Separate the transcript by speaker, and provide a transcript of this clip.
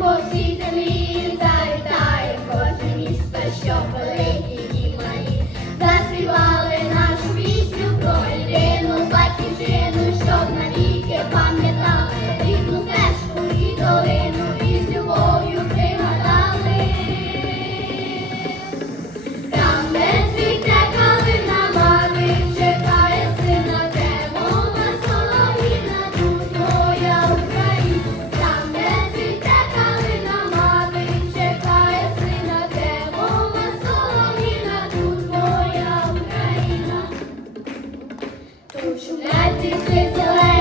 Speaker 1: Mozzie the Lee, Zai, Dai, Cosimista, Shopper, Lady. Для дітей.